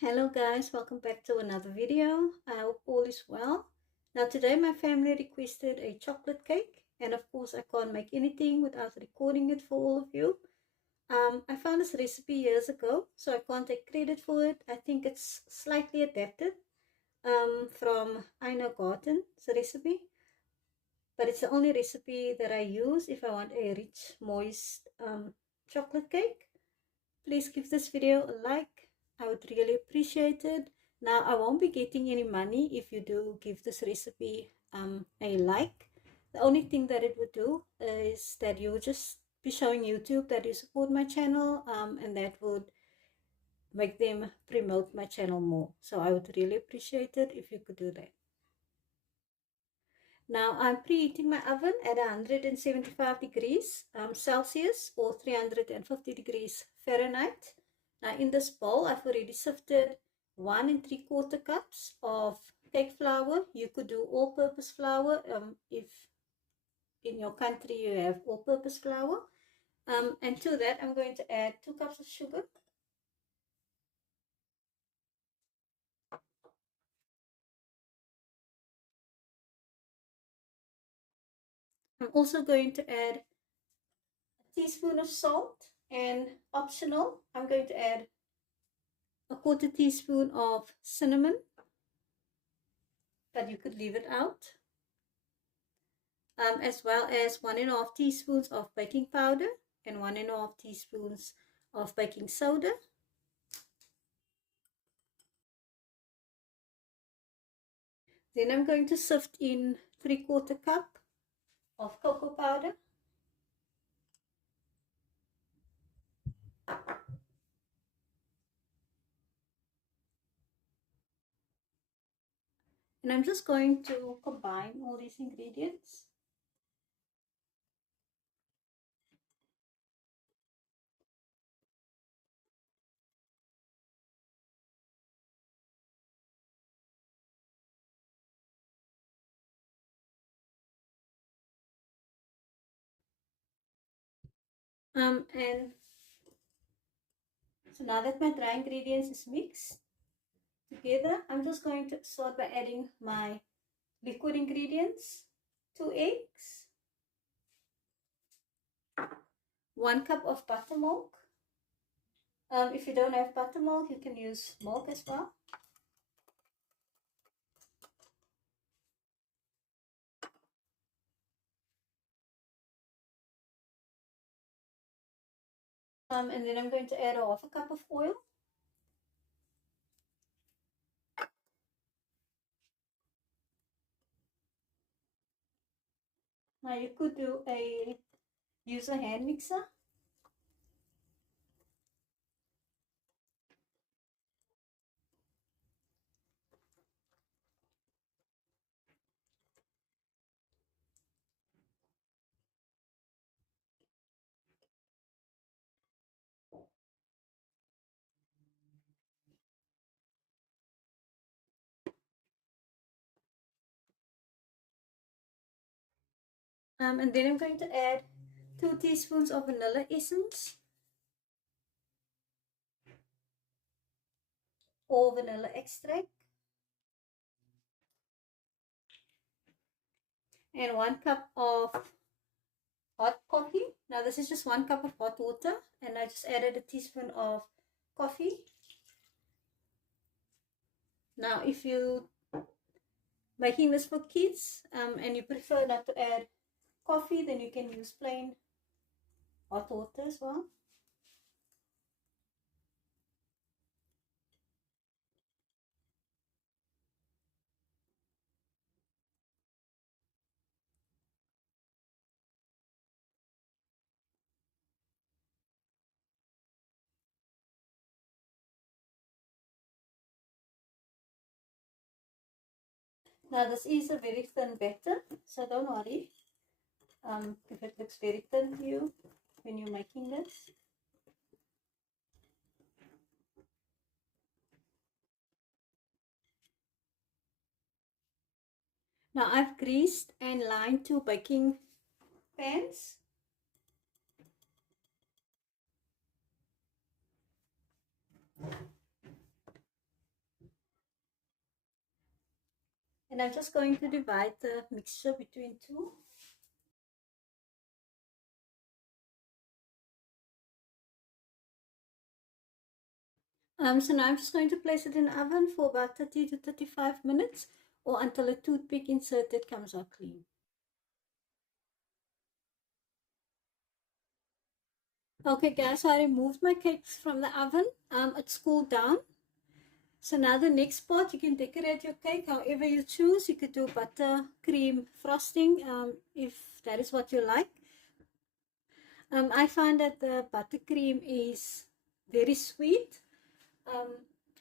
Hello guys, welcome back to another video. I hope all is well. Now today my family requested a chocolate cake, and of course I can't make anything without recording it for all of you. I found this recipe years ago, so I can't take credit for it. I think it's slightly adapted from Inagarten's recipe, but it's the only recipe that I use if I want a rich, moist chocolate cake. Please give this video a like. I would really appreciate it. Now, I won't be getting any money if you do give this recipe a like. The only thing that it would do is that you would just be showing YouTube that you support my channel, and that would make them promote my channel more. So I would really appreciate it if you could do that. Now I'm preheating my oven at 175 degrees Celsius or 350 degrees Fahrenheit. Now in this bowl I've already sifted 1 3/4 cups of cake flour. You could do all-purpose flour if in your country you have all-purpose flour. And to that I'm going to add 2 cups of sugar. I'm also going to add a teaspoon of salt, and optional, I'm going to add a 1/4 teaspoon of cinnamon, but you could leave it out, as well as 1½ teaspoons of baking powder and 1½ teaspoons of baking soda. Then I'm going to sift in 3/4 cup of cocoa powder. And I'm just going to combine all these ingredients. And so now that my dry ingredients is mixed together, I'm just going to start by adding my liquid ingredients. 2 eggs, 1 cup of buttermilk. If you don't have buttermilk, you can use milk as well. And then I'm going to add 1/2 cup of oil. Now you could use a hand mixer. And then I'm going to add 2 teaspoons of vanilla essence or vanilla extract, and 1 cup of hot coffee. Now this is just 1 cup of hot water, and I just added a teaspoon of coffee. Now if you making this for kids and you prefer not to add coffee, then you can use plain hot water as well. Now this is a very thin batter, so don't worry if it looks very thin to you when you're making this. Now I've greased and lined 2 baking pans. And I'm just going to divide the mixture between two. So now I'm just going to place it in the oven for about 30 to 35 minutes, or until a toothpick inserted comes out clean. Okay guys, so I removed my cakes from the oven. It's cooled down. So now the next part, you can decorate your cake however you choose. You could do butter, cream, frosting, if that is what you like. I find that the buttercream is very sweet,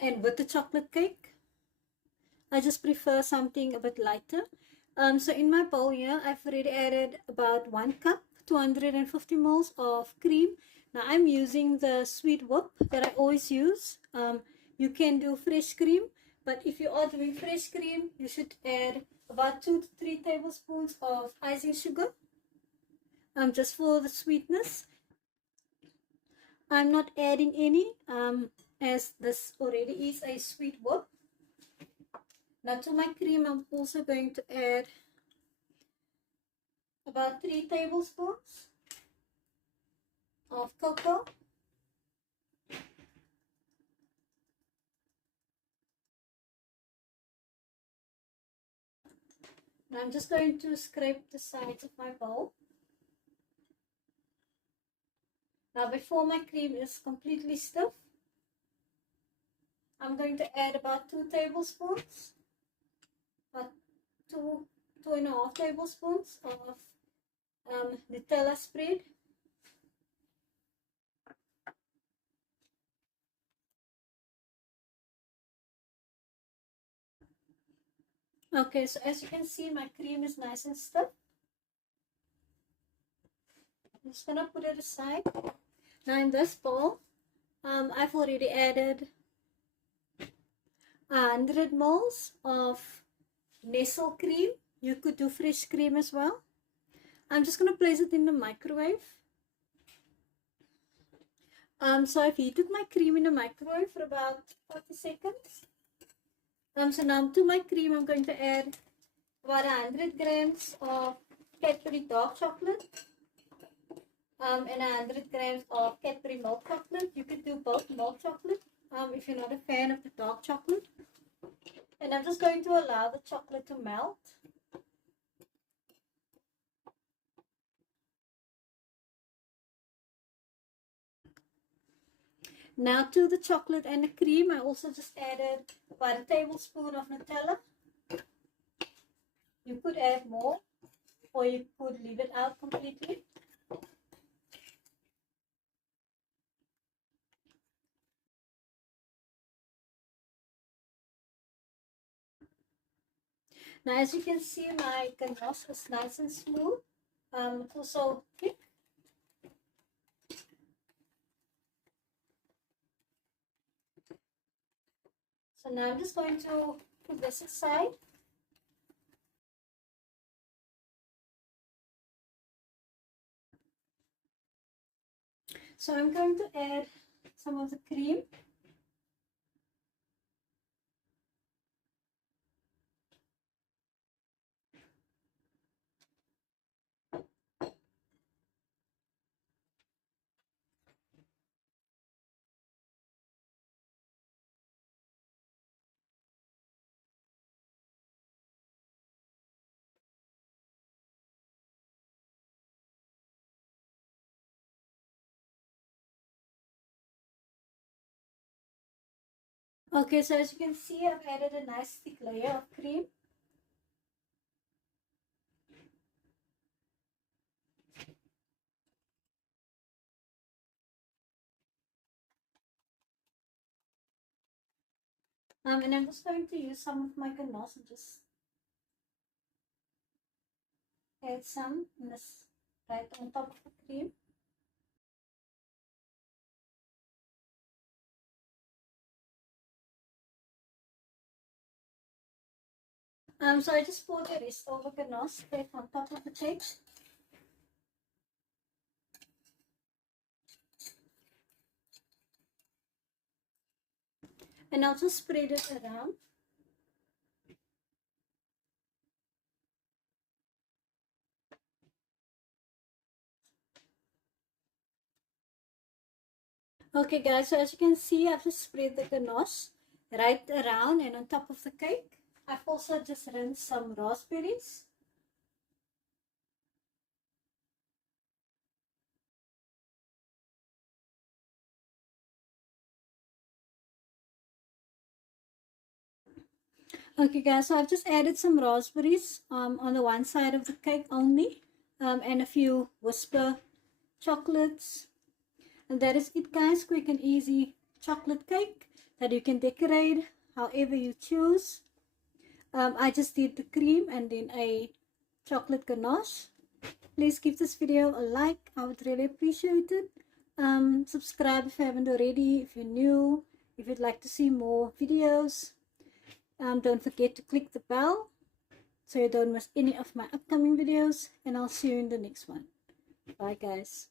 and with the chocolate cake, I just prefer something a bit lighter. So in my bowl here, I've already added about 1 cup, 250 ml of cream. Now I'm using the sweet whip that I always use. You can do fresh cream, but if you are doing fresh cream, you should add about 2 to 3 tablespoons of icing sugar, just for the sweetness. I'm not adding any, as this already is a sweet whip. Now to my cream, I'm also going to add about 3 tablespoons of cocoa. Now I'm just going to scrape the sides of my bowl. Now before my cream is completely stiff, I'm going to add about 2 tablespoons, about 2.5 tablespoons of Nutella spread. Okay, so as you can see, my cream is nice and stiff. I'm just gonna put it aside. Now in this bowl, I've already added 100 ml of nestle cream. You could do fresh cream as well. I'm just gonna place it in the microwave. So I've heated my cream in the microwave for about 40 seconds. So now to my cream, I'm going to add about 100 grams of Cadbury dark chocolate, and 100 grams of Cadbury milk chocolate. You could do both milk chocolate, if you're not a fan of the dark chocolate. And I'm just going to allow the chocolate to melt. Now to the chocolate and the cream, I also just added about a tablespoon of Nutella. You could add more, or you could leave it out completely. Now as you can see, my ganache is nice and smooth. It's also thick. So now I'm just going to put this aside. So I'm going to add some of the cream. Okay, so as you can see, I've added a nice thick layer of cream. And I'm just going to use some of my ganache and just add some in this right on top of the cream. So I just poured the rest of the ganache right on top of the cake. And I'll just spread it around. Okay guys, so as you can see, I've just spread the ganache right around and on top of the cake. I've also just rinsed some raspberries. Okay guys, so I've just added some raspberries on the one side of the cake only, and a few whisper chocolates. And that is it guys, quick and easy chocolate cake that you can decorate however you choose. I just did the cream and then a chocolate ganache. Please give this video a like, I would really appreciate it. Subscribe if you haven't already, if you're new, if you'd like to see more videos. Don't forget to click the bell so you don't miss any of my upcoming videos, and I'll see you in the next one. Bye guys.